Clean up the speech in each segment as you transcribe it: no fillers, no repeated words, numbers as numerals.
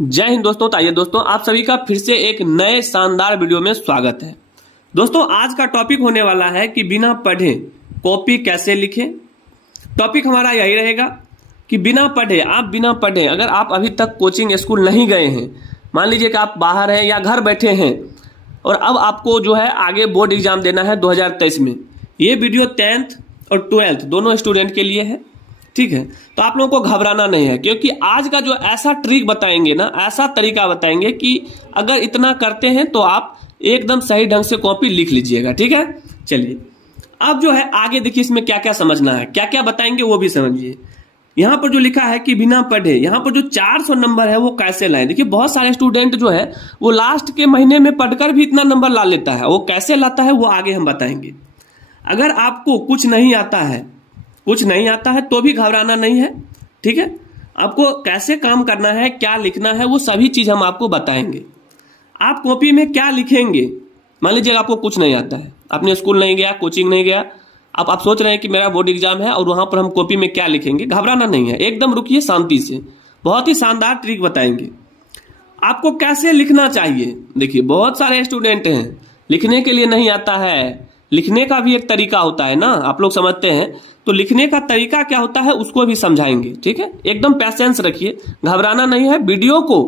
जय हिंद दोस्तों। तो आइए दोस्तों, आप सभी का फिर से एक नए शानदार वीडियो में स्वागत है। दोस्तों आज का टॉपिक होने वाला है कि बिना पढ़े कॉपी कैसे लिखें। टॉपिक हमारा यही रहेगा कि बिना पढ़े अगर आप अभी तक कोचिंग स्कूल नहीं गए हैं, मान लीजिए कि आप बाहर हैं या घर बैठे हैं और अब आपको जो है आगे बोर्ड एग्जाम देना है 2023 में। ये वीडियो 10th और 12th दोनों स्टूडेंट के लिए है, ठीक है। तो आप लोगों को घबराना नहीं है, क्योंकि आज का जो ऐसा ट्रिक बताएंगे ना, ऐसा तरीका बताएंगे कि अगर इतना करते हैं तो आप एकदम सही ढंग से कॉपी लिख लीजिएगा, ठीक है। चलिए अब जो है आगे देखिए, इसमें क्या क्या समझना है, क्या क्या बताएंगे वो भी समझिए। यहाँ पर जो लिखा है कि बिना पढ़े, यहाँ पर जो 400 नंबर है वो कैसे लाएं। देखिए बहुत सारे स्टूडेंट जो है वो लास्ट के महीने में पढ़कर भी इतना नंबर ला लेता है, वो कैसे लाता है वो आगे हम बताएंगे। अगर आपको कुछ नहीं आता है तो भी घबराना नहीं है, ठीक है। आपको कैसे काम करना है, क्या लिखना है, वो सभी चीज हम आपको बताएंगे। आप कॉपी में क्या लिखेंगे, मान लीजिए आपको कुछ नहीं आता है, आपने स्कूल नहीं गया, कोचिंग नहीं गया, आप सोच रहे हैं कि मेरा बोर्ड एग्जाम है और वहां पर हम कॉपी में क्या लिखेंगे। घबराना नहीं है, एकदम रुकिए शांति से, बहुत ही शानदार ट्रिक बताएंगे आपको कैसे लिखना चाहिए। देखिए बहुत सारे स्टूडेंट हैं लिखने के लिए नहीं आता है, लिखने का भी एक तरीका होता है ना, आप लोग समझते हैं। तो लिखने का तरीका क्या होता है उसको भी समझाएंगे, ठीक है। एकदम पैसेंस रखिए, घबराना नहीं है, वीडियो को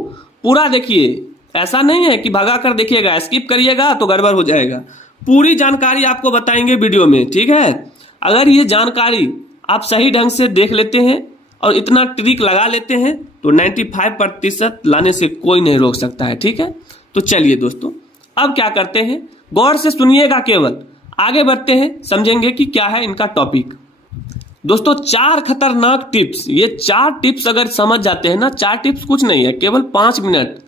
पूरा देखिए। ऐसा नहीं है कि भगा कर देखिएगा, स्किप करिएगा तो गड़बड़ हो जाएगा। पूरी जानकारी आपको बताएंगे वीडियो में, ठीक है। अगर ये जानकारी आप सही ढंग से देख लेते हैं और इतना ट्रिक लगा लेते हैं तो 95% लाने से कोई नहीं रोक सकता है, ठीक है। तो चलिए दोस्तों अब क्या करते हैं, गौर से सुनिएगा, केवल आगे बढ़ते हैं, समझेंगे कि क्या है इनका टॉपिक। दोस्तों 4 खतरनाक टिप्स, ये 4 टिप्स अगर समझ जाते हैं ना, 4 टिप्स कुछ नहीं है, केवल 5 मिनट।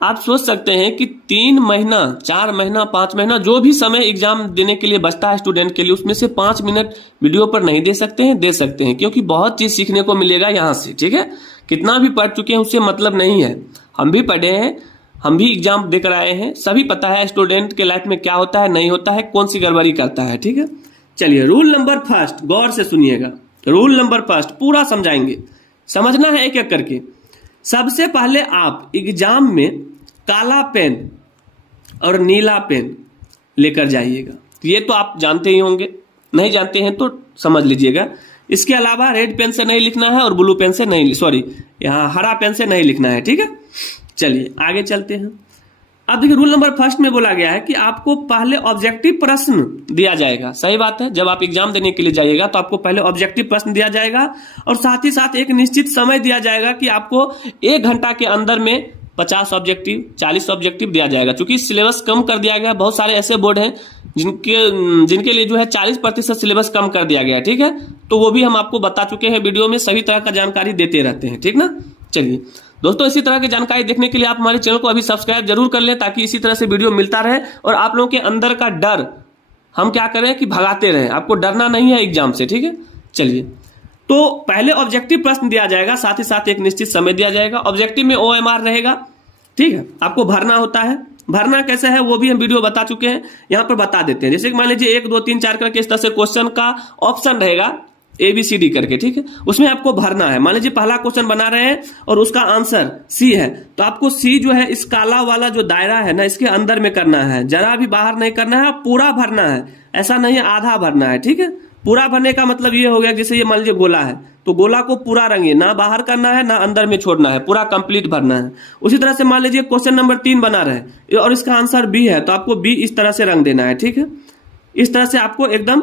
आप सोच सकते हैं कि 3 महीना, 4 महीना, 5 महीना जो भी समय एग्जाम देने के लिए बचता है स्टूडेंट के लिए, उसमें से 5 मिनट वीडियो पर नहीं दे सकते हैं, दे सकते हैं, क्योंकि बहुत चीज सीखने को मिलेगा यहाँ से, ठीक है। कितना भी पढ़ चुके हैं उससे मतलब नहीं है, हम भी पढ़े हैं, हम भी एग्जाम देकर आए हैं, सभी पता है स्टूडेंट के लाइफ में क्या होता है, नहीं होता है, कौन सी गड़बड़ी करता है, ठीक है। चलिए रूल नंबर फर्स्ट, गौर से सुनिएगा। रूल नंबर फर्स्ट पूरा समझाएंगे, समझना है एक एक करके। सबसे पहले आप एग्जाम में काला पेन और नीला पेन लेकर जाइएगा, ये तो आप जानते ही होंगे, नहीं जानते हैं तो समझ लीजिएगा। इसके अलावा रेड पेन से नहीं लिखना है और ब्लू पेन से नहीं, सॉरी यहाँ हरा पेन से नहीं लिखना है, ठीक है। चलिए आगे चलते हैं। अब देखिए रूल नंबर फर्स्ट में बोला गया है कि आपको पहले ऑब्जेक्टिव प्रश्न दिया जाएगा। सही बात है, जब आप एग्जाम देने के लिए जाइएगा तो आपको पहले ऑब्जेक्टिव प्रश्न दिया जाएगा और साथ ही साथ एक निश्चित समय दिया जाएगा कि आपको 1 घंटा के अंदर में 50 ऑब्जेक्टिव, 40 ऑब्जेक्टिव दिया जाएगा। क्योंकि सिलेबस कम कर दिया गया, बहुत सारे ऐसे बोर्ड हैं जिनके लिए जो है 40% सिलेबस कम कर दिया गया है, ठीक है। तो वो भी हम आपको बता चुके हैं वीडियो में, सभी तरह का जानकारी देते रहते हैं, ठीक ना। चलिए दोस्तों इसी तरह की जानकारी देखने के लिए आप हमारे चैनल को अभी सब्सक्राइब जरूर कर लें, ताकि इसी तरह से वीडियो मिलता रहे और आप लोगों के अंदर का डर हम क्या करें कि भगाते रहें, आपको डरना नहीं है एग्जाम से, ठीक है। चलिए तो पहले ऑब्जेक्टिव प्रश्न दिया जाएगा, साथ ही साथ एक निश्चित समय दिया जाएगा। ऑब्जेक्टिव में OMR रहेगा, ठीक है, आपको भरना होता है। भरना कैसे है वो भी हम वीडियो बता चुके हैं, यहाँ पर बता देते हैं। जैसे कि मान लीजिए 1 2 3 4 करके इस तरह से क्वेश्चन का ऑप्शन रहेगा ABCD करके, ठीक है, उसमें आपको भरना है। मान लीजिए पहला क्वेश्चन बना रहे हैं और उसका आंसर C है, तो आपको C जो है इस काला वाला जो दायरा है ना, इसके अंदर में करना है, जरा भी बाहर नहीं करना है, पूरा भरना है। ऐसा नहीं है आधा भरना है, ठीक है। पूरा भरने का मतलब ये हो गया, जैसे ये मान लीजिए गोला है तो गोला को पूरा रंगिए, ना बाहर करना है ना अंदर में छोड़ना है, पूरा कंप्लीट भरना है। उसी तरह से मान लीजिए क्वेश्चन नंबर 3 बना रहे और इसका आंसर B है, तो आपको B इस तरह से रंग देना है, ठीक है। इस तरह से आपको एकदम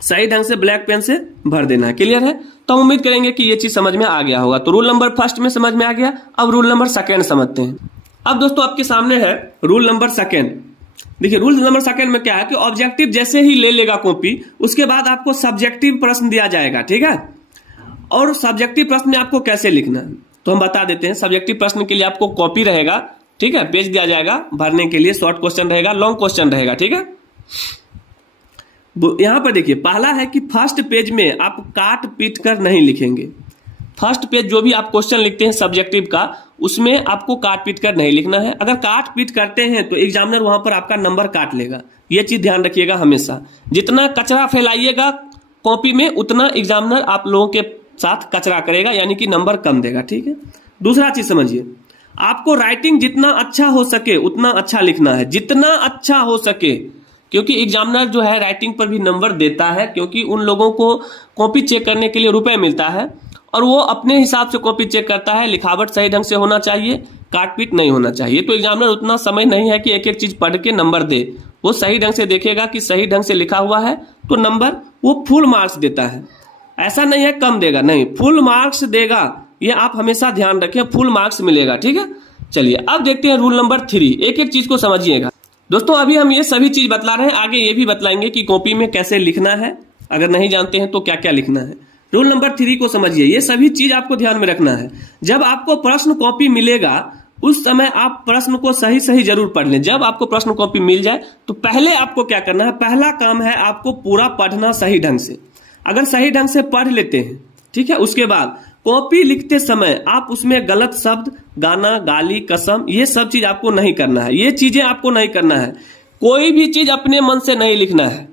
सही ढंग से ब्लैक पेन से भर देना है। क्लियर है, तो हम उम्मीद करेंगे कि ये चीज समझ में आ गया होगा। तो रूल नंबर फर्स्ट में समझ में आ गया, अब रूल नंबर सेकंड समझते हैं। अब दोस्तों आपके सामने है रूल नंबर सेकंड। देखिए रूल नंबर सेकंड में क्या है कि ऑब्जेक्टिव जैसे ही ले लेगा कॉपी, उसके बाद आपको सब्जेक्टिव प्रश्न दिया जाएगा, ठीक है। और सब्जेक्टिव प्रश्न में आपको कैसे लिखना है तो हम बता देते हैं। सब्जेक्टिव प्रश्न के लिए आपको कॉपी रहेगा, ठीक है, पेज दिया जाएगा भरने के लिए, शॉर्ट क्वेश्चन रहेगा, लॉन्ग क्वेश्चन रहेगा, ठीक है। यहां पर देखिए पहला है कि फर्स्ट पेज में आप काट पीट कर नहीं लिखेंगे। फर्स्ट पेज जो भी आप क्वेश्चन लिखते हैं सब्जेक्टिव का, उसमें आपको काट पीट कर नहीं लिखना है। अगर काट पीट करते हैं तो एग्जामिनर वहां पर आपका नंबर काट लेगा, ये चीज ध्यान रखिएगा हमेशा। जितना कचरा फैलाइएगा कॉपी में, उतना एग्जामिनर आप लोगों के साथ कचरा करेगा, यानी कि नंबर कम देगा, ठीक है। दूसरा चीज समझिए, आपको राइटिंग जितना अच्छा हो सके उतना अच्छा लिखना है, जितना अच्छा हो सके, क्योंकि एग्जामिनर जो है राइटिंग पर भी नंबर देता है, क्योंकि उन लोगों को कॉपी चेक करने के लिए रुपए मिलता है और वो अपने हिसाब से कॉपी चेक करता है। लिखावट सही ढंग से होना चाहिए, काटपीट नहीं होना चाहिए। तो एग्जामिनर उतना समय नहीं है कि एक एक चीज पढ़ के नंबर दे, वो सही ढंग से देखेगा कि सही ढंग से लिखा हुआ है तो नंबर वो फुल मार्क्स देता है। ऐसा नहीं है कम देगा, नहीं, फुल मार्क्स देगा, ये आप हमेशा ध्यान रखें, फुल मार्क्स मिलेगा। ठीक है, चलिए अब देखते हैं रूल नंबर 3। एक एक चीज को समझिएगा दोस्तों। अभी हम ये सभी चीज बतला रहे हैं, आगे ये भी बतलाएंगे कि कॉपी में कैसे लिखना है, अगर नहीं जानते हैं तो क्या क्या लिखना है। रूल नंबर 3 को समझिए, ये सभी चीज आपको ध्यान में रखना है। जब आपको प्रश्न कॉपी मिलेगा उस समय आप प्रश्न को सही सही जरूर पढ़ लें। जब आपको प्रश्न कॉपी मिल जाए तो पहले आपको क्या करना है, पहला काम है आपको पूरा पढ़ना सही ढंग से। अगर सही ढंग से पढ़ लेते हैं, ठीक है, उसके बाद कॉपी लिखते समय आप उसमें गलत शब्द, गाना, गाली, कसम, ये सब चीज आपको नहीं करना है। ये चीजें आपको नहीं करना है। कोई भी चीज अपने मन से नहीं लिखना है।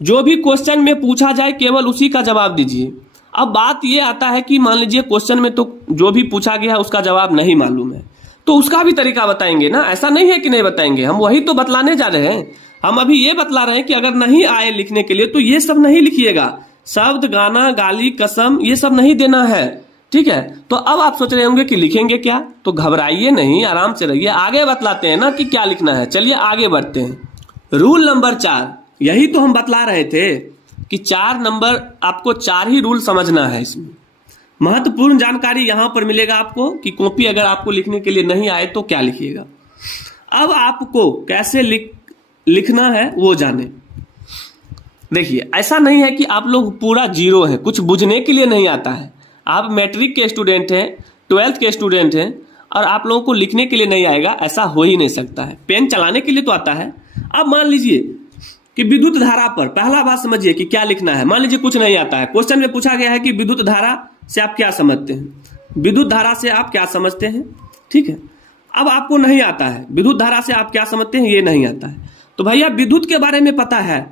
जो भी क्वेश्चन में पूछा जाए केवल उसी का जवाब दीजिए। अब बात ये आता है कि मान लीजिए क्वेश्चन में तो जो भी पूछा गया है उसका जवाब नहीं मालूम है, तो उसका भी तरीका बताएंगे ना, ऐसा नहीं है कि नहीं बताएंगे, हम वही तो बतलाने जा रहे हैं। हम अभी ये बतला रहे हैं कि अगर नहीं आए लिखने के लिए तो ये सब नहीं लिखिएगा, शब्द, गाना, गाली, कसम, ये सब नहीं देना है। ठीक है, तो अब आप सोच रहे होंगे कि लिखेंगे क्या, तो घबराइए नहीं, आराम से रहिए, आगे बतलाते हैं ना कि क्या लिखना है। चलिए आगे बढ़ते हैं। रूल नंबर 4, यही तो हम बतला रहे थे कि 4 नंबर, आपको 4 ही रूल समझना है। इसमें महत्वपूर्ण जानकारी यहां पर मिलेगा आपको कि कॉपी अगर आपको लिखने के लिए नहीं आए तो क्या लिखिएगा। अब आपको कैसे लिखना है वो जाने। देखिए, ऐसा नहीं है कि आप लोग पूरा जीरो हैं, कुछ बुझने के लिए नहीं आता है। आप मैट्रिक के स्टूडेंट हैं, 12th के स्टूडेंट हैं और आप लोगों को लिखने के लिए नहीं आएगा, ऐसा हो ही नहीं सकता है। पेन चलाने के लिए तो आता है। अब मान लीजिए कि विद्युत धारा पर पहला बात समझिए कि क्या लिखना है। मान लीजिए कुछ नहीं आता है, क्वेश्चन में पूछा गया है कि विद्युत धारा से आप क्या समझते हैं, विद्युत धारा से आप क्या समझते हैं। ठीक है, अब आपको नहीं आता है, विद्युत धारा से आप क्या समझते हैं ये नहीं आता है, तो भैया विद्युत के बारे में पता है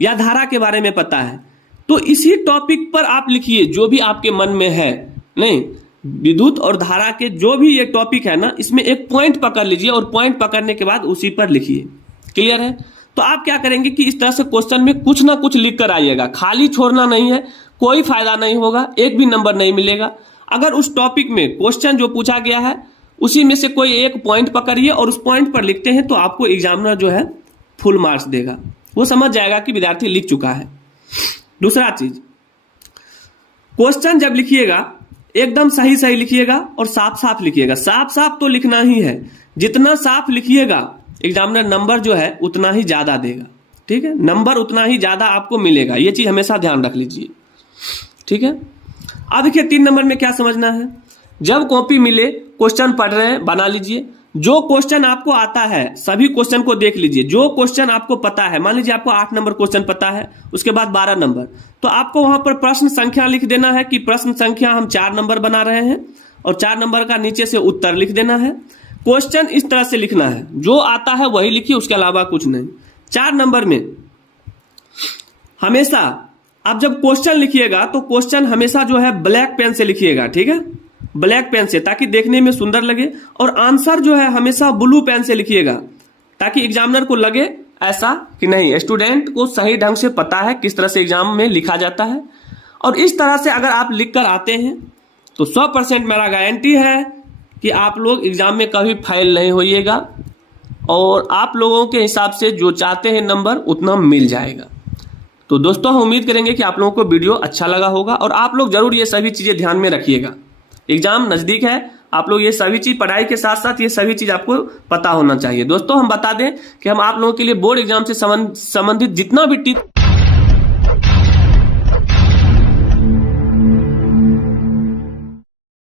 या धारा के बारे में पता है, तो इसी टॉपिक पर आप लिखिए जो भी आपके मन में है। नहीं, विद्युत और धारा के जो भी ये टॉपिक है ना, इसमें एक पॉइंट पकड़ लीजिए और पॉइंट पकड़ने के बाद उसी पर लिखिए। क्लियर है? तो आप क्या करेंगे कि इस तरह से क्वेश्चन में कुछ ना कुछ लिख कर आइएगा, खाली छोड़ना नहीं है, कोई फायदा नहीं होगा, एक भी नंबर नहीं मिलेगा। अगर उस टॉपिक में क्वेश्चन जो पूछा गया है उसी में से कोई एक पॉइंट पकड़िए और उस पॉइंट पर लिखते हैं तो आपको एग्जामिनर जो है फुल मार्क्स देगा, वो समझ जाएगा कि विद्यार्थी लिख चुका है। दूसरा चीज, क्वेश्चन जब लिखिएगा एकदम सही सही लिखिएगा और साफ साफ लिखिएगा। साफ साफ तो लिखना ही है, जितना साफ लिखिएगा एग्जामिनर नंबर जो है उतना ही ज्यादा देगा। ठीक है, नंबर उतना ही ज्यादा आपको मिलेगा, ये चीज हमेशा ध्यान रख लीजिए। ठीक है, अब देखिए 3 नंबर में क्या समझना है। जब कॉपी मिले, क्वेश्चन पढ़ रहे हैं, बना लीजिए। जो क्वेश्चन आपको आता है सभी क्वेश्चन को देख लीजिए। जो क्वेश्चन आपको पता है, मान लीजिए आपको 8 नंबर क्वेश्चन पता है, उसके बाद 12 नंबर, तो आपको वहां पर प्रश्न संख्या लिख देना है कि प्रश्न संख्या हम 4 नंबर बना रहे हैं और 4 नंबर का नीचे से उत्तर लिख देना है। क्वेश्चन इस तरह से लिखना है, जो आता है वही लिखिए, उसके अलावा कुछ नहीं। 4 नंबर में हमेशा आप जब क्वेश्चन लिखिएगा तो क्वेश्चन हमेशा जो है ब्लैक पेन से लिखिएगा। ठीक है, ब्लैक पेन से, ताकि देखने में सुंदर लगे। और आंसर जो है हमेशा ब्लू पेन से लिखिएगा, ताकि एग्जामिनर को लगे ऐसा कि नहीं, स्टूडेंट को सही ढंग से पता है किस तरह से एग्जाम में लिखा जाता है। और इस तरह से अगर आप लिख कर आते हैं तो 100% मेरा गारंटी है कि आप लोग एग्जाम में कभी फेल नहीं होइएगा और आप लोगों के हिसाब से जो चाहते हैं नंबर उतना मिल जाएगा। तो दोस्तों, हम उम्मीद करेंगे कि आप लोगों को वीडियो अच्छा लगा होगा और आप लोग जरूर ये सभी चीजें ध्यान में रखिएगा। एग्जाम नजदीक है, आप लोग ये सभी चीज, पढ़ाई के साथ साथ ये सभी चीज आपको पता होना चाहिए। दोस्तों, हम बता दें कि हम आप लोगों के लिए बोर्ड एग्जाम से संबंधित जितना भी टिप्स